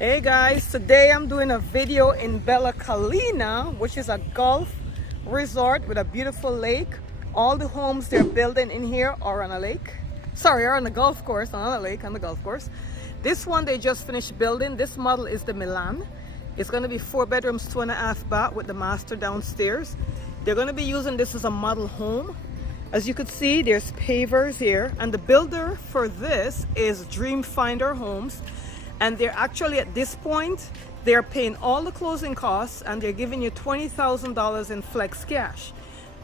Hey guys, today I'm doing a video in Bella Collina, which is a golf resort with a beautiful lake. All the homes they're building in here are on a lake. Sorry, are on the golf course, not on a lake, on the golf course. This one they just finished building. This model is the Milan. It's going to be 4 bedrooms, 2.5 bath with the master downstairs. They're going to be using this as a model home. As you can see, there's pavers here, and the builder for this is Dreamfinder Homes. And they're actually at this point, they're paying all the closing costs and they're giving you $20,000 in flex cash.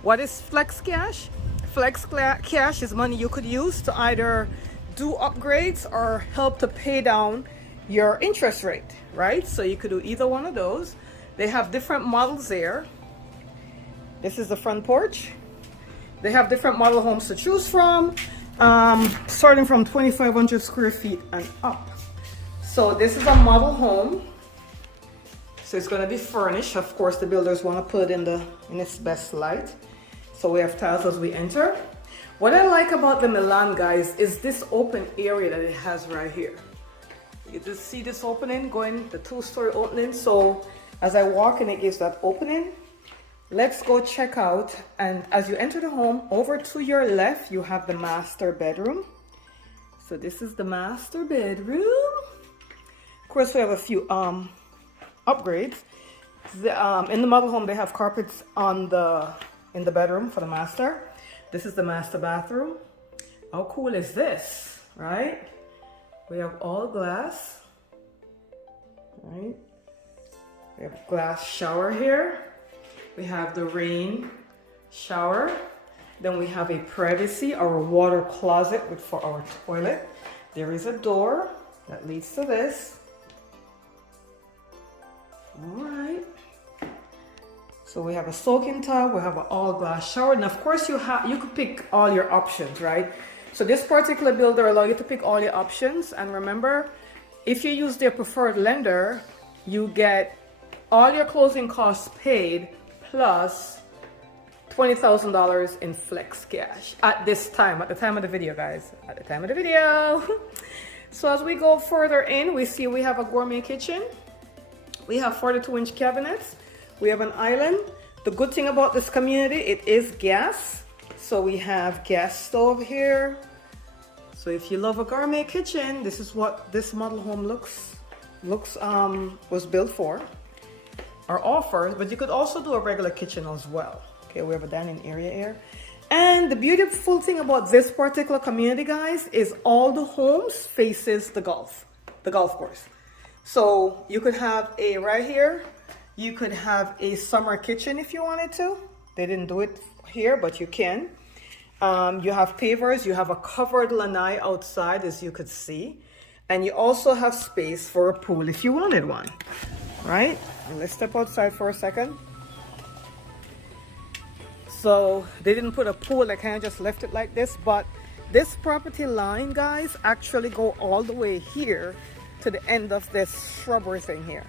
What is flex cash? Flex cash is money you could use to either do upgrades or help to pay down your interest rate, right? So you could do either one of those. They have different models there. This is the front porch. They have different model homes to choose from, starting from 2,500 square feet and up. So this is a model home. So it's going to be furnished. Of course, the builders want to put it in its best light. So we have tiles as we enter. What I like about the Milan, guys, is this open area that it has right here. You just see this opening going, the 2-story opening. So as I walk in, it gives that opening. Let's go check out. And as you enter the home, over to your left, you have the master bedroom. So this is the master bedroom. Of course, we have a few upgrades. In the model home, they have carpets in the bedroom for the master. This is the master bathroom. How cool is this, right? We have all glass, right? We have a glass shower here. We have the rain shower. Then we have a privacy, our water closet for our toilet. There is a door that leads to this. All right. So we have a soaking tub, we have an all glass shower, and of course you could pick all your options, right? So this particular builder allows you to pick all your options, and remember, if you use their preferred lender, you get all your closing costs paid plus $20,000 in flex cash at this time, at the time of the video, guys, at the time of the video. So as we go further in, we see we have a gourmet kitchen. We have 42-inch cabinets. We have an island. The good thing about this community, it is gas. So we have gas stove here. So if you love a gourmet kitchen, this is what this model home was built for or offers. But you could also do a regular kitchen as well. Okay, we have a dining area here. And the beautiful thing about this particular community, guys, is all the homes faces the golf course. So you could have right here, you could have a summer kitchen if you wanted to. They didn't do it here, but you can. You have pavers, you have a covered lanai outside, as you could see. And you also have space for a pool if you wanted one, right? And let's step outside for a second. So they didn't put a pool, they kind of just left it like this, but this property line, guys, actually go all the way here to the end of this shrubbery thing here.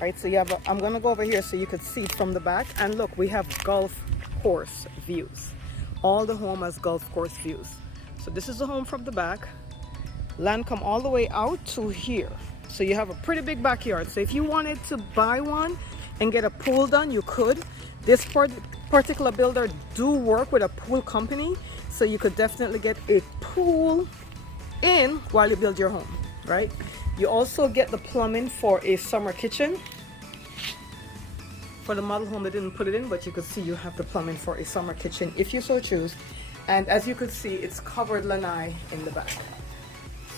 Right, so you have I'm gonna go over here so you could see it from the back, and look, we have golf course views. All the home has golf course views. So this is the home from the back. Land come all the way out to here. So you have a pretty big backyard. So if you wanted to buy one and get a pool done, you could. This particular builder do work with a pool company, so you could definitely get a pool in while you build your home. Right? You also get the plumbing for a summer kitchen. For the model home, they didn't put it in, but you could see you have the plumbing for a summer kitchen if you so choose. And as you could see, it's covered lanai in the back.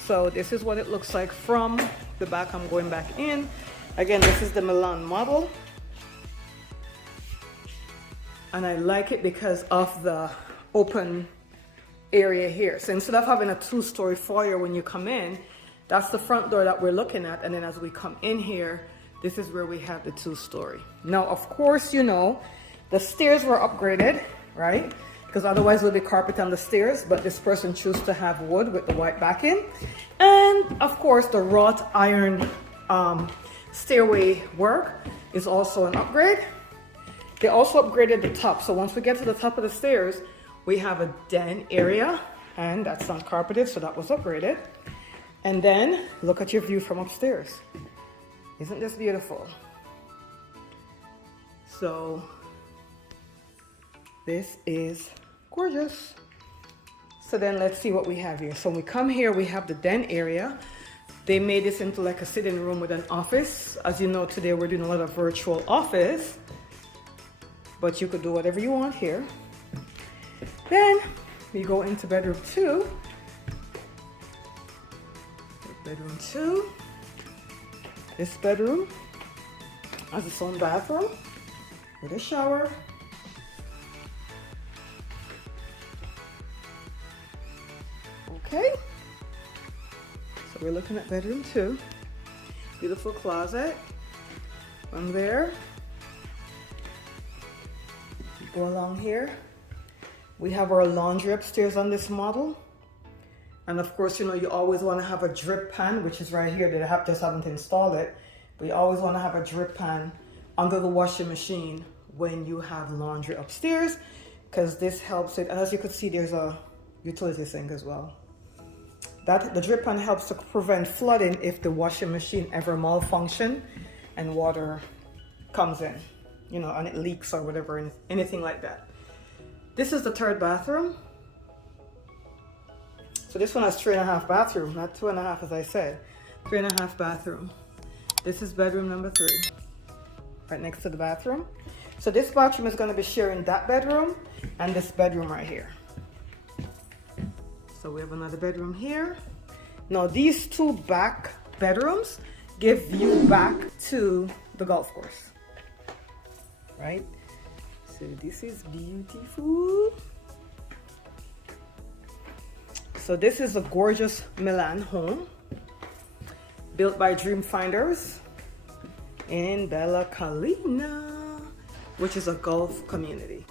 So this is what it looks like from the back. I'm going back in. Again, this is the Milan model. And I like it because of the open area here. So instead of having a 2-story foyer when you come in, that's the front door that we're looking at, and then as we come in here, this is where we have the 2-story. Now, of course, you know, the stairs were upgraded, right? Because otherwise there'll be carpet on the stairs, but this person chose to have wood with the white backing. And of course, the wrought iron stairway work is also an upgrade. They also upgraded the top. So once we get to the top of the stairs, we have a den area, and that's not carpeted, so that was upgraded. And then look at your view from upstairs. Isn't this beautiful? So this is gorgeous. So then let's see what we have here. So when we come here, we have the den area. They made this into like a sitting room with an office. As you know, today we're doing a lot of virtual office, but you could do whatever you want here. Then we go into bedroom 2. Bedroom 2. This bedroom has its own bathroom with a shower. Okay. So we're looking at bedroom 2. Beautiful closet. From there, go along here. We have our laundry upstairs on this model. And of course, you know, you always want to have a drip pan, which is right here. They just haven't installed it. But you always want to have a drip pan under the washing machine when you have laundry upstairs, because this helps it. And as you can see, there's a utility sink as well. The drip pan helps to prevent flooding if the washing machine ever malfunction and water comes in, you know, and it leaks or whatever, anything like that. This is the 3rd bathroom. So this one has 3.5 bathroom, not 2.5 as I said. 3.5 bathroom. This is bedroom number 3, right next to the bathroom. So this bathroom is going to be sharing that bedroom and this bedroom right here. So we have another bedroom here. Now these 2 back bedrooms give view back to the golf course, right? So this is beautiful. So this is a gorgeous Milan home built by Dream Finders in Bella Collina, which is a golf community.